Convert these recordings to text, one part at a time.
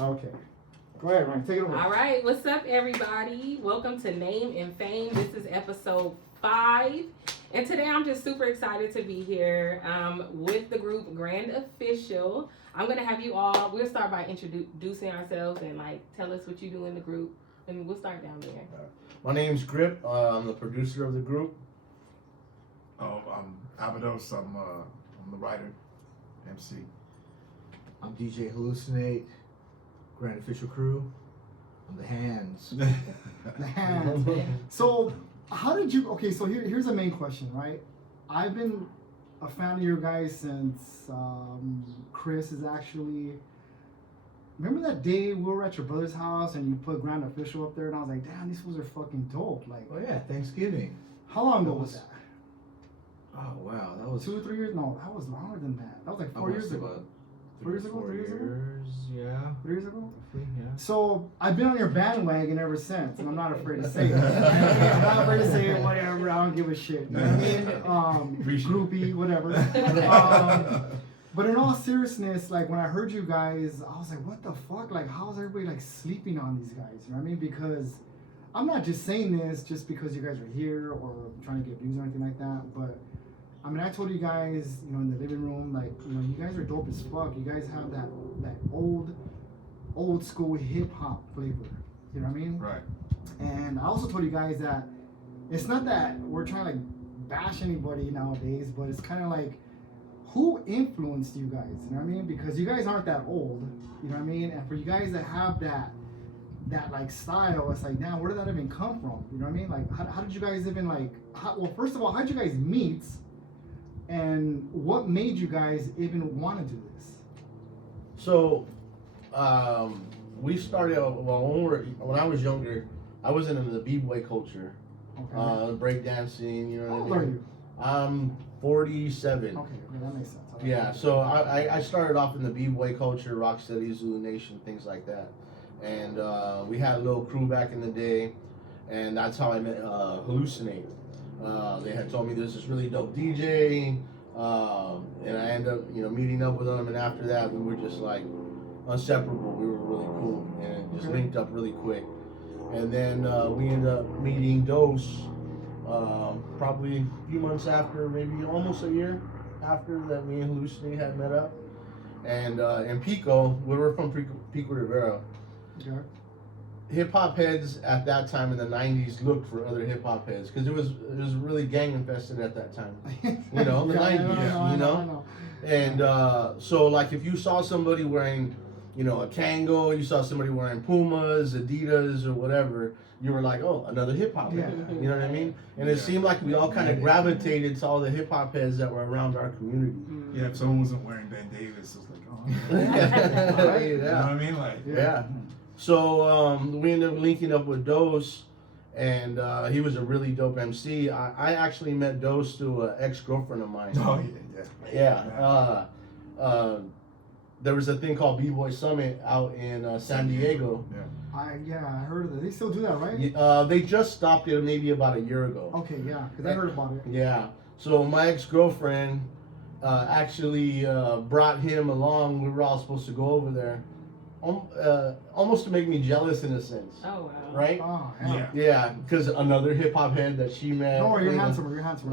Okay. Go ahead, Ryan. Take it away. All right, what's up, everybody? Welcome to Name and Fame. This is episode 5, and today I'm just super excited to be here with the group Grand Official. I'm gonna have you all. We'll start by introducing ourselves and tell us what you do in the group, and we'll start down there. My name's Grip. I'm the producer of the group. I'm Abados. I'm the writer, MC. I'm DJ Hallucinate, Grand Official Crew. I'm the hands. The hands. So, how did you? Okay, so here's the main question, right? I've been a fan of your guys since Chris is actually. Remember that day we were at your brother's house and you put Grand Official up there, and I was like, damn, these fools are fucking dope. Like, Oh yeah, Thanksgiving. how long ago was that? Oh wow, that was 2 or 3 years? No, that was longer than that. That was like 4 years ago. About 4 years ago? 3 years ago? Yeah. 3 years ago? Roughly, yeah. So I've been on your bandwagon ever since, and I'm not afraid to say it. I'm not afraid to say it. Whatever, I don't give a shit. You know what I mean? Groupie, whatever. But in all seriousness, like when I heard you guys, I was like, what the fuck? Like, how is everybody like sleeping on these guys? You know what I mean? Because I'm not just saying this just because you guys are here or trying to get views or anything like that, but I mean, I told you guys, you know, in the living room, like, you know, you guys are dope as fuck. You guys have that old school hip hop flavor. You know what I mean? Right. And I also told you guys that it's not that we're trying to like bash anybody nowadays, but it's kind of like, who influenced you guys? You know what I mean? Because you guys aren't that old. You know what I mean? And for you guys that have that like style, it's like, now where did that even come from? You know what I mean? Like, how did you guys even like? Well, first of all, how did you guys meet? And what made you guys even want to do this? So, we started when I was younger. I wasn't into the b-boy culture, Okay. breakdancing. You know How what old I are mean? you? I'm 47. Okay, that makes sense. All right. Yeah, so I started off in the b-boy culture, Rocksteady, Zulu Nation, things like that. And we had a little crew back in the day, and that's how I met Hallucinate. They had told me there's this really dope DJ, and I ended up, meeting up with them. And after that, we were just like inseparable. We were really cool and just linked up really quick. And then we ended up meeting Dose probably a few months after, maybe almost a year after that me and Hallucinate had met up. And in Pico, we were from Pico Rivera. Okay. Hip hop heads at that time in the '90s looked for other hip hop heads because it was really gang infested at that time. You know, the '90s. I know. And so like if you saw somebody wearing, a Kango, you saw somebody wearing Pumas, Adidas, or whatever, you were like, oh, another hip hop head. Yeah. You know what I mean? And it seemed like we all kind of gravitated to all the hip hop heads that were around our community. Yeah, if someone wasn't wearing Ben Davis, it was like, oh. Yeah. You know what I mean? Like, Yeah. So we ended up linking up with Dose, and he was a really dope MC. I actually met Dose through an ex-girlfriend of mine. oh Yeah. There was a thing called B-Boy Summit out in San Diego. Yeah. I heard of that. They still do that, right? They just stopped it maybe about a year ago. Okay, yeah, because I heard about it. Yeah. So my ex-girlfriend actually brought him along. We were all supposed to go over there. Almost to make me jealous in a sense. Oh wow. Right? Oh, Yeah. Yeah, because another hip hop head that she met. No, you're handsome. You're handsome.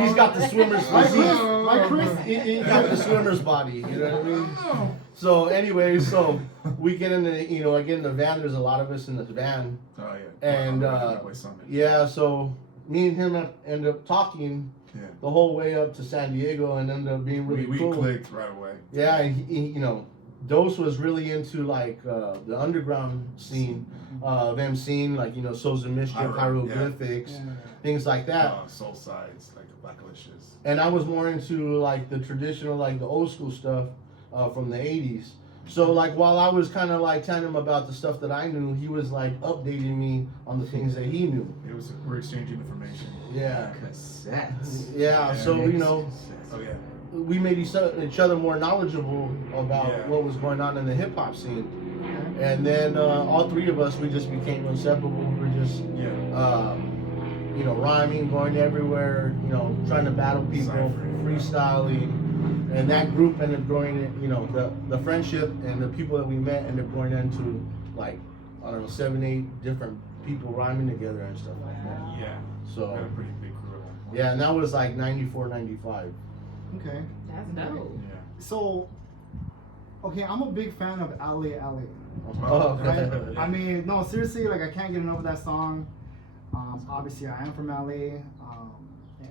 He's got the swimmer's physique. Like Chris. He got the swimmer's body. You know what I mean? So anyway, we get in the, I get in the van. There's a lot of us in this van. Oh, yeah. And yeah, so me and him end up talking the whole way up to San Diego and ended up being really we cool. clicked right away. Yeah, and he, Dose was really into like the underground scene of MCing, like Souls of Mischief, hieroglyphics, things like that. Soul Sides, like Blackalicious. And I was more into like the traditional, like the old school stuff from the '80s. So like while I was kind of like telling him about the stuff that I knew, he was like updating me on the things that he knew. We're exchanging information. Yeah. Cassettes. Yeah. So Oh yeah. we made each other more knowledgeable about what was going on in the hip hop scene. And then all three of us, we just became inseparable. We were just, rhyming, going everywhere, trying to battle people, freestyling, And that group ended up growing, you know, the friendship and the people that we met ended up growing into like, I don't know, 7, 8 different people rhyming together and stuff like that. Yeah. We So had a pretty big crew at one point. yeah, and that was like 94, 95. Okay. That's dope. Yeah. So, okay, I'm a big fan of Ale Ale. Oh, Right? Yeah. I mean, no, seriously, like I can't get enough of that song. Obviously, I am from LA,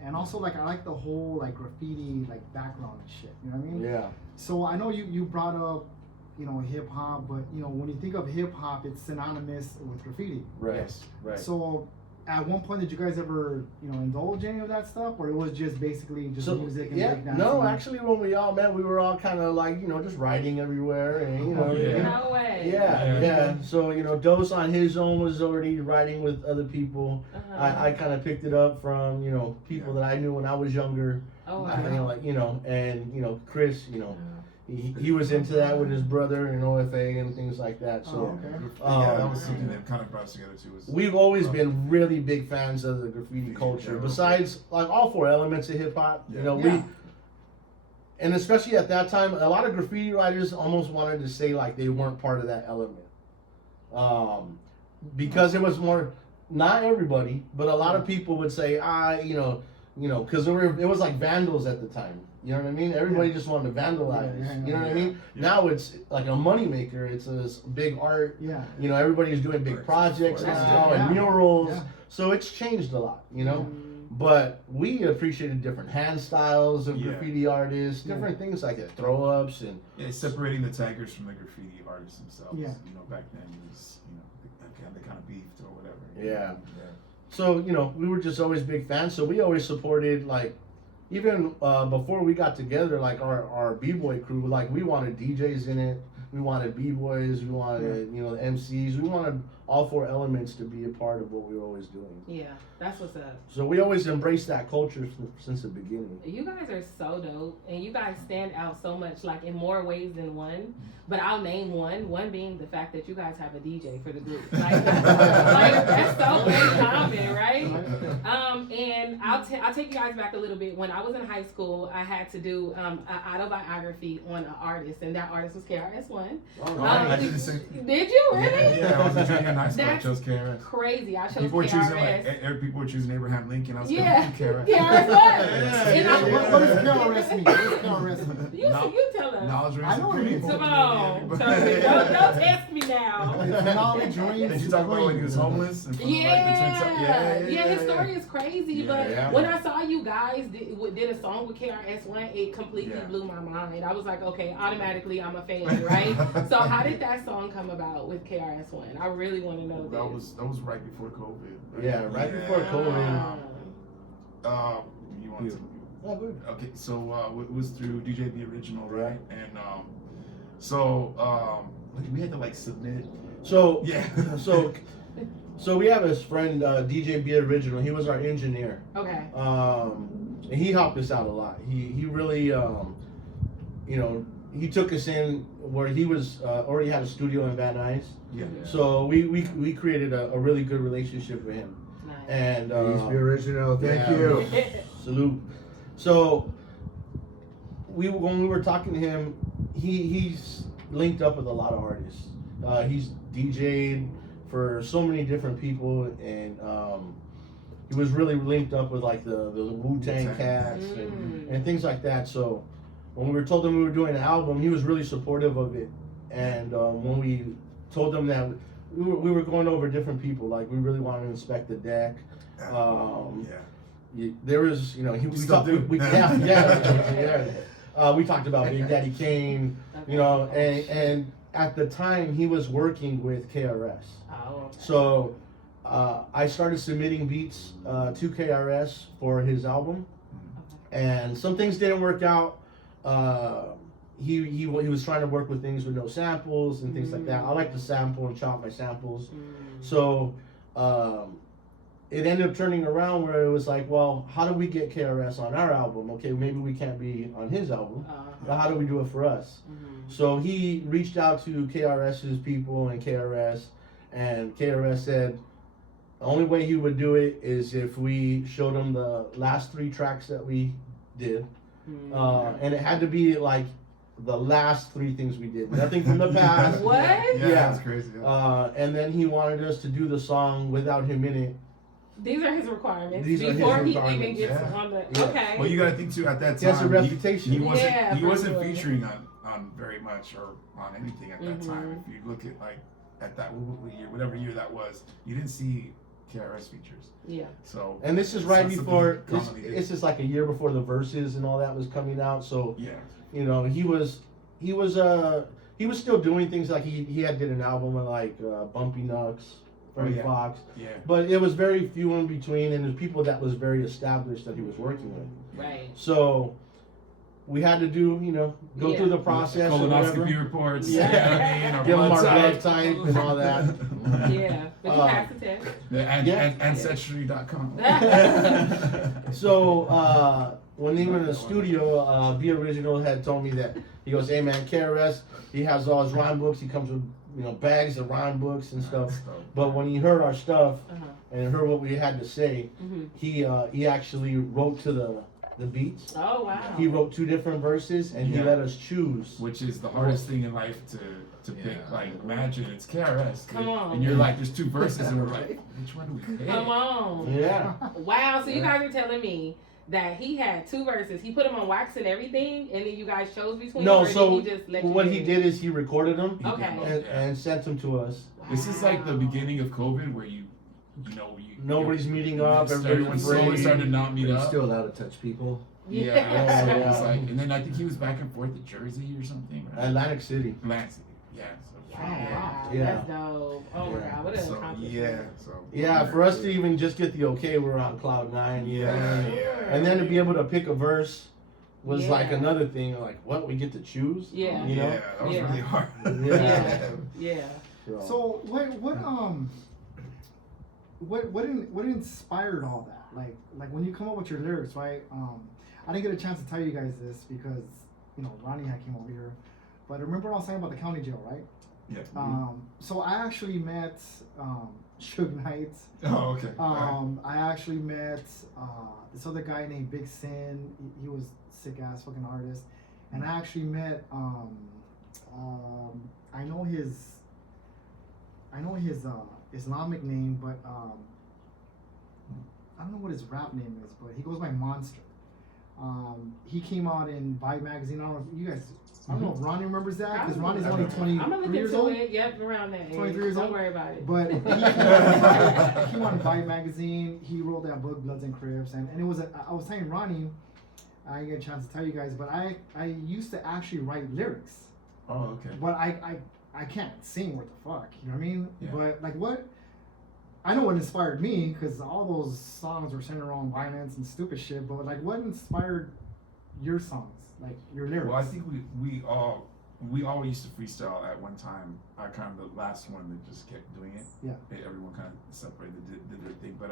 and also like I like the whole like graffiti like background and shit. You know what I mean? Yeah. So I know you brought up, you know, hip hop, but you know when you think of hip hop, it's synonymous with graffiti. Right. Yes. Right. So at one point, did you guys ever, you know, indulge any of that stuff, or it was just basically just music and yeah, breakdancing? no, actually, when we all met, we were all kind of like, you know, just riding everywhere, and you know, Yeah. No way. yeah, Yeah. yeah. So you know, Dose on his own was already riding with other people. Uh-huh. I kind of picked it up from, you know, people that I knew when I was younger. Oh, Okay. You wow. know, like, you know, and you know, Chris, you know, he was into that with his brother and OFA and things like that. So. Oh, okay. Yeah, that was something that kind of brought us together too. Was We've always been really big fans of the graffiti culture. Yeah. Besides, like all 4 elements of hip hop, you know, Yeah. and especially at that time, a lot of graffiti writers almost wanted to say like they weren't part of that element, because it was more. Not everybody, but a lot of people would say, you know, because it was like vandals at the time. You know what I mean? Everybody just wanted to vandalize. Yeah, yeah, You know what I yeah. mean? Yeah. Now it's like a money maker. It's a big art. Yeah. You know, everybody's doing big projects That's now true, and yeah. murals. Yeah. So it's changed a lot, you know. Mm. But we appreciated different hand styles of Yeah. graffiti artists, Yeah. different things like that, throw ups and Yeah, separating the taggers from the graffiti artists themselves. Yeah. You know, back then it was, you know, they kind of beefed or whatever. yeah. So you know, we were just always big fans. So we always supported like. Even before we got together, like our b-boy crew, like we wanted DJs in it, we wanted b-boys, we wanted you know MCs, we wanted all 4 elements to be a part of what we were always doing. Yeah, that's what's up. So we always embraced that culture since the beginning. You guys are so dope, and you guys stand out so much, like in more ways than one. But I'll name one. One being the fact that you guys have a DJ for the group. Like that's so uncommon, right? And I'll take you guys back a little bit. When I was in high school, I had to do an autobiography on an artist, and that artist was KRS-One. I did the same. Did you really? Yeah, I was a junior in high school. I That's chose KRS. crazy. I chose People were choosing KRS. people were choosing Abraham Lincoln. I was Yeah, KRS. KRS-One. And I- What does KRS mean? What does KRS mean? You tell us. Knowledge I know what it supreme. is. Come on, tell me. Don't test me now. It's knowledge reigns Did you talk about when he was supreme. homeless? And Yeah, his story is crazy. Yeah, but yeah. when I saw you guys did a song with KRS-One, it completely Yeah. blew my mind. I was like, okay, automatically I'm a fan, right? So how did that song come about with KRS-One? I really want to know this. That was right before COVID. Yeah, right before COVID. You want to? Oh, good. Okay, so it was through DJ The Original, right? Right. And we had to like submit. So Yeah. so we have his friend DJ B Original. He was our engineer. Okay. And he helped us out a lot. He really you know, he took us in where he was already had a studio in Van Nuys. Yeah. So we created a really good relationship with him. Nice. And He's the original. Thank yeah. you. salute. So when we were talking to him, he's linked up with a lot of artists. He's DJ'd for so many different people, and he was really linked up with like the Wu-Tang Wu-Tang. cats Mm. and things like that. So when we were told him we were doing an album, he was really supportive of it. And when we told him that we were going over different people, like we really wanted to inspect the deck. There was, you know, we still talked, do. we talked about Big Daddy Kane, you know, and at the time he was working with KRS. Oh, okay. So I started submitting beats to KRS for his album, and some things didn't work out. He was trying to work with things with no samples and things like that. I like to sample and chop my samples. So it ended up turning around where it was like, well, how do we get KRS on our album? Okay, maybe we can't be on his album. But how do we do it for us? So he reached out to KRS's people and KRS said the only way he would do it is if we showed him the last 3 tracks that we did, And it had to be like the last 3 things we did. Nothing from the past. What? Yeah, Yeah. that's crazy. Yeah. And then he wanted us to do the song without him in it. These are his requirements. These are his Before he requirements, even gets yeah. on the. Yeah. Okay. Well, you got to think too. At that He has a time, reputation. he wasn't. Yeah, he for wasn't sure. featuring on very much or on anything at that time. If you look at like at that year, whatever year that was, you didn't see KRS features. Yeah. So. And this is it's right not something before, he commonly did. it's just like a year before the Verses and all that was coming out. So, Yeah. you know, he was still doing things like he had did an album of like Bumpy Knucks, Freddie yeah. Fox. Yeah. But it was very few in between, and there's people that was very established that he was working with. Right. So we had to do, go Yeah. through the process or whatever. Colonoscopy reports. Yeah. I mean, Give them our blood blood type and all that. Yeah. But you passed the test. And Yeah. Ancestry.com. So when they were in the studio, Be Original had told me that he goes, "Hey man, KRS, he has all his rhyme books. He comes with bags of rhyme books and stuff. But when he heard our stuff and heard what we had to say, he actually wrote to the beats. Oh wow. He wrote 2 different verses and he Yeah. let us choose. Which is the hardest thing in life to pick. Like, imagine it's KRS. Come on. And you're like, there's 2 verses, and we're like, which one do we pick? Come on. Yeah. Wow. So you guys are telling me that he had 2 verses. He put them on wax and everything, and then you guys chose between No, them, or so did he just let you what do he it? did is he recorded them He did Okay. both, and, yeah. and sent them to us. This is like the Wow. beginning of COVID where you Nobody's meeting up. Everyone's Everybody's slowly afraid. started to not But meet you're up. still allowed to touch people. Yeah. Yeah, So yeah. it's like, and then I think he was back and forth to Jersey or something. Right? Atlantic City. Atlantic City. Yeah. So, Wow. Yeah. That's dope. Oh my Yeah. God. What an So, accomplishment. yeah. So Yeah, for us to even just get the okay, we're on cloud 9. Yeah. And then to be able to pick a verse was like Yeah. another thing. Like, what, we get to choose? Yeah. You know? Yeah, that was Yeah. really hard. Yeah. Yeah. So what inspired all that? Like when you come up with your lyrics, right? I didn't get a chance to tell you guys this because Ronnie had came over here, but remember I was saying about the county jail, right? Yeah. So I actually met Suge Knight. Oh, okay. I actually met this other guy named Big Sin. He was sick ass fucking artist, and I actually met I know his Islamic name, but I don't know what his rap name is, but he goes by Monster. He came out in Vibe magazine. I don't know if you guys. I don't know if Ronnie remembers that because Ronnie's only 23 I'm gonna look years into old. it. Yep, around that age. 23 years Don't old. worry about it. But he came on Vibe magazine. He wrote that book, Bloods and Crips, and it was. I was telling Ronnie, I didn't get a chance to tell you guys, but I used to actually write lyrics, Oh, okay. but I can't sing what the fuck, you know what I mean? Yeah. But like what. I know what inspired me because all those songs were centered around violence and stupid shit. But like, what inspired your songs, like your lyrics? Well, I think we all used to freestyle at one time. I kind of the last one that just kept doing it. Yeah. Everyone kind of separated, did their thing. But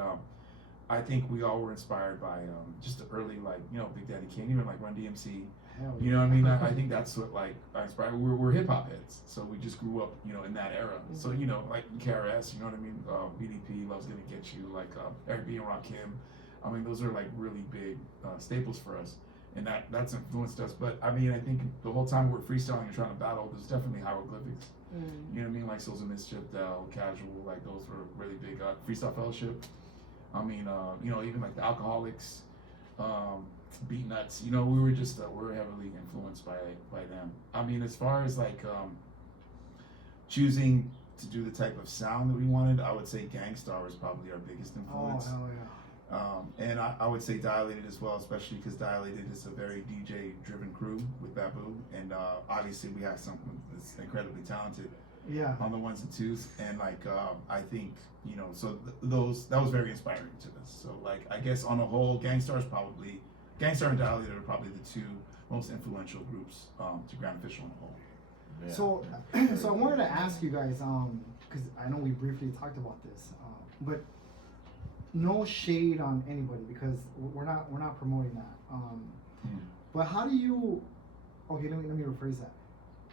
I think we all were inspired by just the early Big Daddy Kane, even like Run DMC. Hell You know what I mean? I think that's what I inspired. We're hip hop heads, so we just grew up in that era. So like KRS, you know what I mean? BDP, Love's Gonna Get You, like Eric B and Rakim. I mean, those are like really big staples for us. And that's influenced us. But I mean, I think the whole time we're freestyling and trying to battle, there's definitely hieroglyphics. You know what I mean? Like Souls of Mischief, Dell, Casual, like those were really big. Freestyle Fellowship. I mean, even like the Alcoholics, Beat Nuts. We were just we're heavily influenced by them. I mean, as far as like choosing to do the type of sound that we wanted, I would say Gangstar was probably our biggest influence. Oh hell yeah. And I would say Dilated as well, especially because Dilated is a very DJ-driven crew with Babu, and obviously we have someone that's incredibly talented Yeah. on the ones and twos, and like I think so that was very inspiring to us. So like I guess on a whole, Gangstar and Dilated are probably the 2 most influential groups to Grand Official on the whole. Yeah. So I wanted to ask you guys, because I know we briefly talked about this, but no shade on anybody because we're not promoting that. But how do you? Okay, let me rephrase that.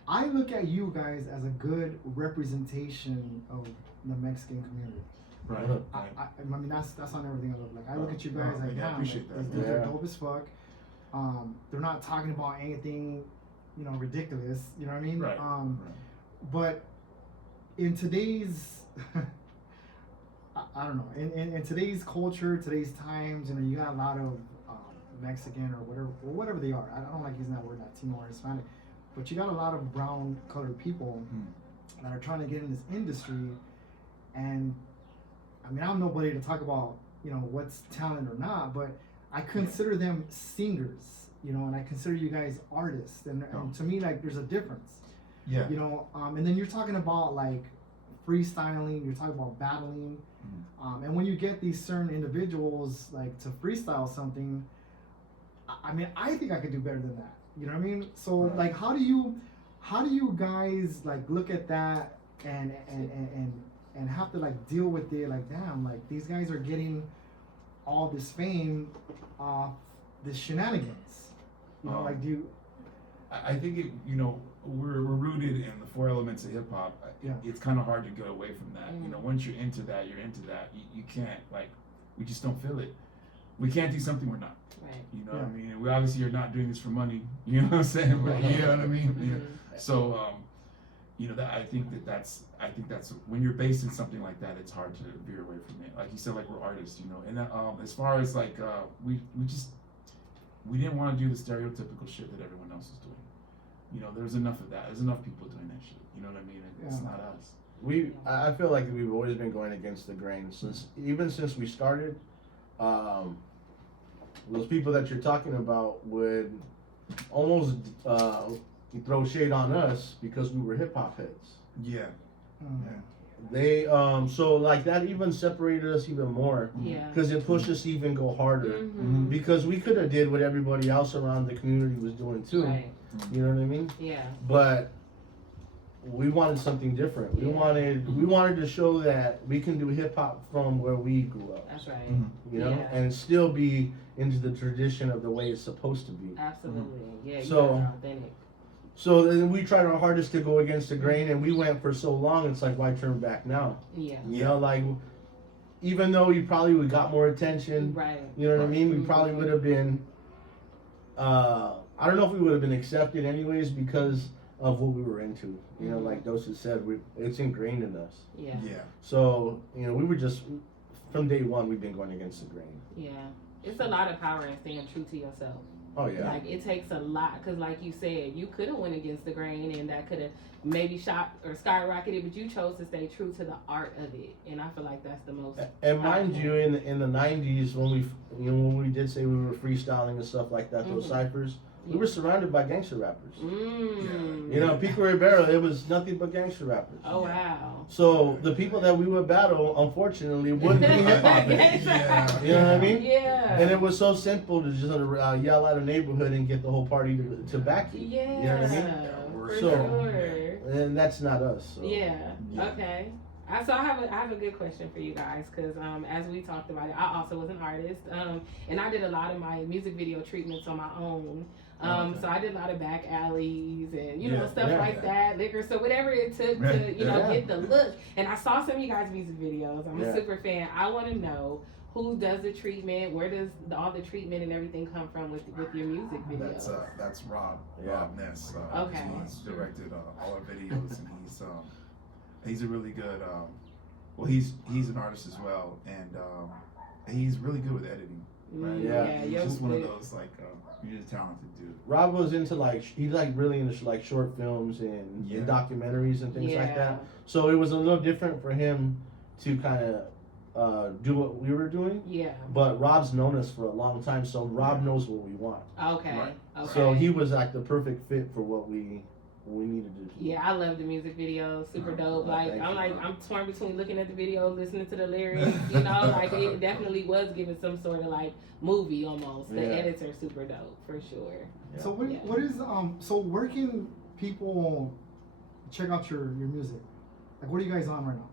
I look at you guys as a good representation of the Mexican community. Right. I mean that's on everything I look like. I look at you guys like, I damn, appreciate that. these dudes are Yeah. dope as fuck. They're not talking about anything, you know, ridiculous. You know what I mean? Right. But in today's, I don't know, in today's culture, today's times, you know, you got a lot of Mexican or whatever they are. I don't like using that word, Latino or Hispanic, but you got a lot of brown colored people that are trying to get in this industry. And I mean, I'm nobody to talk about, you know, what's talent or not, but I consider them singers, you know, and I consider you guys artists. And to me, like, there's a difference. Yeah. You know, and then you're talking about like freestyling, you're talking about battling. And when you get these certain individuals like to freestyle something, I mean, I think I could do better than that. You know what I mean? So like, how do you guys like look at that and have to like deal with it? Like, damn, like these guys are getting all this fame off this shenanigans. You know, like, do you? I think it, you know, we're rooted in the 4 elements of hip hop. Yeah. It's kind of hard to get away from that. You know, once you're into that, you're into that. You can't, like, we just don't feel it. We can't do something we're not. Right. You know what I mean? We obviously are not doing this for money. You know what I'm saying? But you know what I mean? Yeah. So, you know, that I think that's when you're based in something like that, it's hard to veer away from it. Like you said, like we're artists, you know. And as far as like we didn't want to do the stereotypical shit that everyone else is doing. You know, there's enough of that. There's enough people doing that shit. You know what I mean? It's not us. I feel like we've always been going against the grain since we started. Those people that you're talking about would almost throw shade on us because we were hip hop heads. Yeah. They so like that even separated us even more. Yeah. Because it pushed us to even go harder. Because we could have did what everybody else around the community was doing too. Right. You know what I mean? Yeah. But we wanted something different. We wanted to show that we can do hip hop from where we grew up. That's right. You know, Yeah. and still be into the tradition of the way it's supposed to be. Absolutely. Yeah. You So- guys are authentic. So then we tried our hardest to go against the grain, and we went for so long. It's like, why turn back now? Yeah. You know, like even though we probably would got more attention, Right. you know what I mean? We probably would have been. I don't know if we would have been accepted anyways because of what we were into. You know, like Dosa said, it's ingrained in us. Yeah. Yeah. So you know, we were just from day one we've been going against the grain. Yeah. It's a lot of power in staying true to yourself. Oh yeah. Like, it takes a lot, because like you said, you could have went against the grain and that could have maybe shot or skyrocketed, but you chose to stay true to the art of it, and I feel like that's the most. And mind you, in the 90s when we did say we were freestyling and stuff like that, those ciphers, we were surrounded by gangster rappers. You know, Pico Rivera, it was nothing but gangster rappers. Oh wow. So the people that we would battle, unfortunately, wouldn't be hip hop heads. Yeah. You know what I mean? Yeah. And it was so simple to just yell out a neighborhood and get the whole party to back you. Yeah. You know what I mean? For So- sure. And that's not us. So. Yeah. Yeah. Okay. So I have a good question for you guys, because as we talked about it, I also was an artist, and I did a lot of my music video treatments on my own. So I did a lot of back alleys and you know stuff like that, liquor, so whatever it took to get the look. And I saw some of you guys' music videos. I'm a super fan. I want to know who does the treatment, where does all the treatment and everything come from with your music videos? That's Rob. Yeah. Rob Ness. Okay. He's directed all our videos, and he's a really good. Well, he's an artist as well, and he's really good with editing. Right? Yeah. He's just one of those like you're just talented dude. Rob was into he's really into like short films and documentaries and things like that. So it was a little different for him to kind of do what we were doing. Yeah. But Rob's known us for a long time, so Rob knows what we want. Okay. Right. Okay. So he was like the perfect fit for what we needed to do. Yeah, I love the music videos. Super dope. Like thank I'm you. I'm torn between looking at the video, listening to the lyrics. You know, like it definitely was giving some sort of like movie almost. The edits are super dope for sure. Yeah. So what is so where can people check out your music? Like, what are you guys on right now?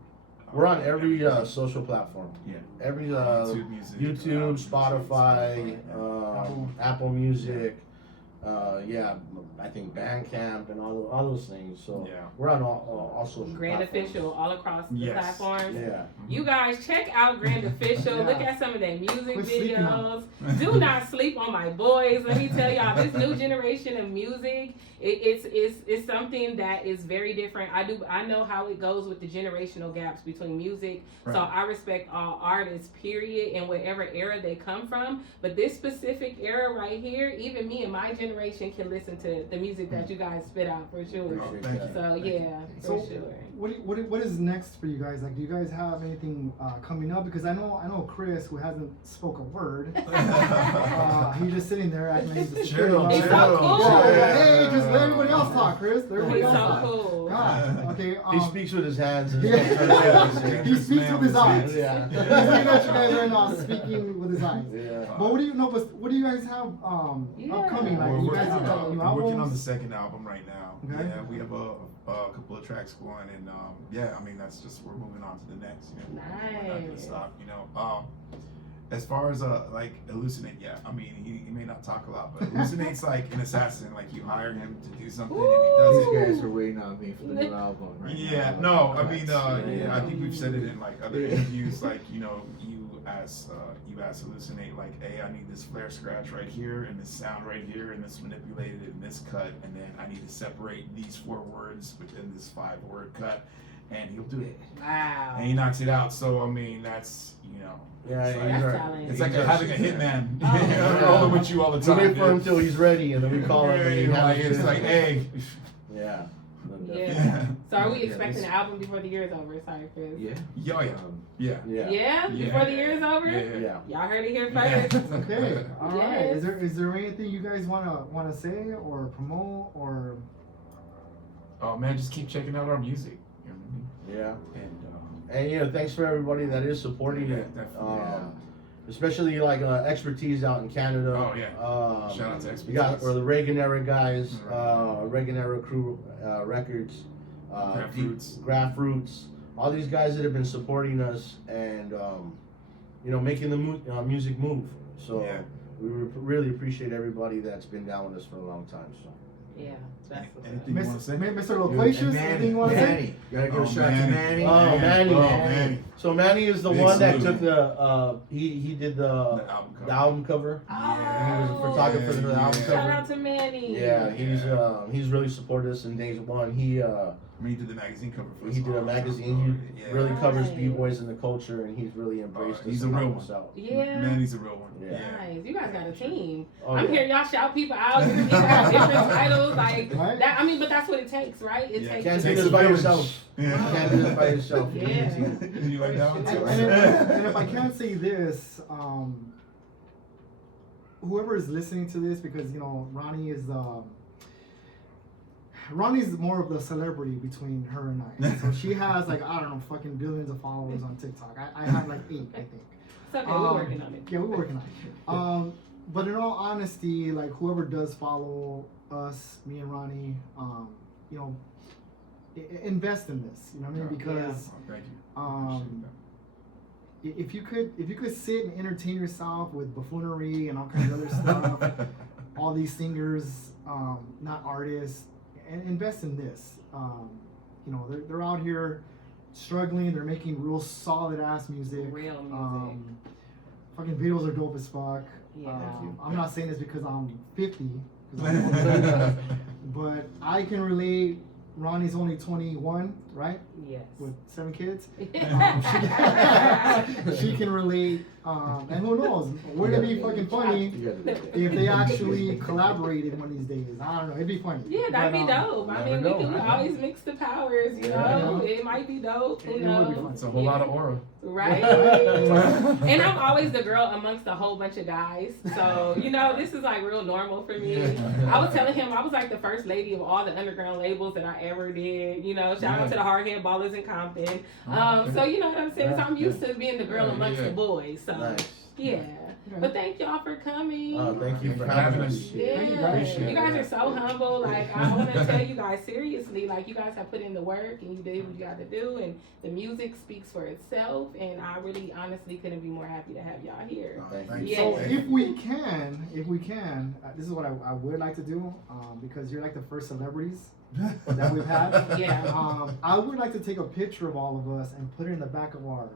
We're on every social platform. Yeah. Every YouTube Music, YouTube, Spotify, Apple Music. I think Bandcamp and all those things. So Yeah. we're on all social Grand platforms. Official all across the Yes. platforms. Yeah. You guys check out Grand Official. Yeah. Look at some of their music Quit sleeping on videos. Do not sleep on my boys. Let me tell y'all, this new generation of music, it's something that is very different. I know how it goes with the generational gaps between music. Right. So I respect all artists, period, and whatever era they come from. But this specific era right here, even me and my generation can listen to the music that you guys spit out for sure. Appreciate Thank that. you. So yeah, So for sure. what is next for you guys? Like, do you guys have anything coming up? Because I know Chris, who hasn't spoke a word. He's just sitting there acting like he's a Chill, He's so chill, cool. Yeah, hey, just let everybody else talk, Chris. Let everybody He's else so talk. cool. God, okay. He speaks with his hands. And Yeah. He speaks with his eyes. Yeah. He's looking at you guys right now, speaking with his eyes. Yeah. But what do you guys have upcoming? Like, We're you working, guys have new we're working on the albums? second album right now. Okay. Yeah, we have a couple of tracks going, and yeah, I mean that's just we're moving on to the next. You know, we're not gonna Nice. stop. You know, as far as like Hallucinate, yeah, I mean he may not talk a lot, but Hallucinate's like an assassin. Like you hire him to do something, and he does These it. guys are waiting on me for the new album. Right Yeah, now. no, I mean, Yeah. I think we've said it in like other Yeah. interviews. Like, you know, you ask Hallucinate, like, hey, I need this flare scratch right here, and this sound right here, and this manipulated in this cut, and then I need to separate these 4 words within this 5-word cut, and he'll do it, Wow. and he knocks it out. So I mean, that's Yeah, it's he's like, That's right. talent. it's like He's having a right. hitman Oh. rolling with you all the We time. wait for him dude. till he's ready, and then we call him. And he Yeah, like, has it's his- like, hey, Yeah. Yeah. So are we Yeah, expecting it's- an album before the year is over? Sorry, Chris. Yeah. yo, yeah, yeah. Yeah. Yeah? Yeah. Before the year is over? Yeah. Yeah. Y'all heard it here Yeah. first. Okay, all right. Yes. Is there anything you guys wanna say or promote or? Oh man, just keep checking out our music. You know what Yeah. I mean? And thanks for everybody that is supporting it. definitely. Especially like expertise out in Canada. Oh, yeah. Shout out to We got Expertise. the Reagan era guys, Right. Reagan era crew records, Grassroots. Grassroots, all these guys that have been supporting us and making the music move. So Yeah. we really appreciate everybody that's been down with us for a long time. So Yeah, that's what's up. Anything you want to say? Mr. Loquacious, anything you wanna say? Manny. Gotta give Oh, a shout out to Manny. Manny. Oh, Manny. Manny. So Manny is the Big one that salute. took the he did The album cover. the album cover. Oh, He was a photographer for the album Yeah. Shout cover. out to Manny. Yeah, he's really supported us in days one. I mean, he did the magazine cover for us. He did a all. magazine. He Yeah. really covers Nice. b-boys in the culture, and he's really embraced us. He's a and real helped us out. Yeah. Man, he's a real one. Yeah. Nice. You guys got a team. Oh, I'm yeah. hearing y'all shout people out. Different people have different titles. Like Right. that. I mean, but that's what it takes, right? It Yeah. takes. Can't do Takes this a by village. yourself. Yeah. You can't do this by yourself. You need a Yeah. team. You like that one And, too? and if I can't say this, whoever is listening to this, because Ronnie's more of the celebrity between her and I. So she has like, I don't know, fucking billions of followers on TikTok. I have like 8, I think. It's okay. We're working on it. Yeah, we're working on it. But in all honesty, like whoever does follow us, me and Ronnie, invest in this. You know what I mean? Because Oh, thank you. um, if you could sit and entertain yourself with buffoonery and all kinds of other stuff, all these singers, not artists, and invest in this. They're out here struggling. They're making real solid ass music. Real music. Fucking videos are dope as fuck. Yeah. I'm not saying this because I'm 50, 'cause I'm only 30, but I can relate. Ronnie's only 21, right? Yes. With 7 kids. She can relate, and who knows? Wouldn't it be fucking funny You gotta do it. if they actually collaborated one of these days? I don't know. It'd be funny. Yeah, that'd be But, dope. I never mean, know, we can right? always mix the powers, you Yeah. know? It might be dope, It you would know? be fun. It's a whole lot of aura. Right? And I'm always the girl amongst a whole bunch of guys. So, this is like real normal for me. I was telling him I was like the first lady of all the underground labels that I ever did. Shout out to the Hardhead Ballers in Compton. So you know what I'm saying? So I'm used to being the girl amongst the boys. So Nice. yeah. But thank y'all for coming. Thank you for having us. Yeah, Thank you guys. you guys are so humble. Like, I want to tell you guys seriously, like, you guys have put in the work and you did what you got to do, and the music speaks for itself. And I really, honestly, couldn't be more happy to have y'all here. Thank you. Yeah. So if we can, this is what I would like to do, because you're like the first celebrities that we've had. Yeah. I would like to take a picture of all of us and put it in the back of our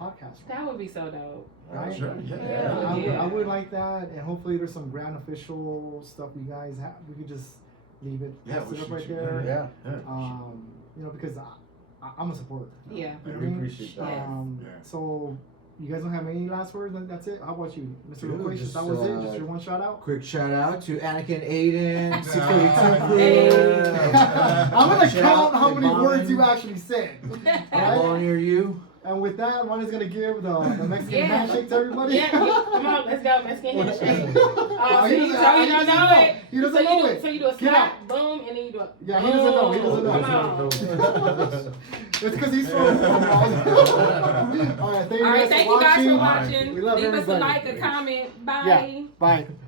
podcast. That would be so dope. Right? Sure, Yeah. I would like that, and hopefully there's some grand official stuff you guys have. We could just leave it, Yeah, post we'll it up shoot right you. there. Yeah. Because I'm a supporter. Yeah. You know We what I mean? appreciate that. Yeah. So you guys don't have any last words? That's it. How about you, Mr. Dude, Loquacious? just, That was it. Just your one shout out. Quick shout out to Anakin Aiden, 632 Hey. crew. I'm gonna Shout count out how to many Bonnie. words you actually said. All near you. And with that, Ronnie's gonna give the Mexican Yeah. handshake to everybody. Yeah, come on, let's go. Mexican handshake. Oh, So he you doesn't don't know it. He doesn't So know you it. So you do a Get slap, out. boom, and then you do a Yeah, he doesn't know. He doesn't know. Come on. It's because he's from. All right, thank you All right, guys thank for you guys for watching. watching. We love Leave us a everybody. like, a comment. Bye. Yeah, bye.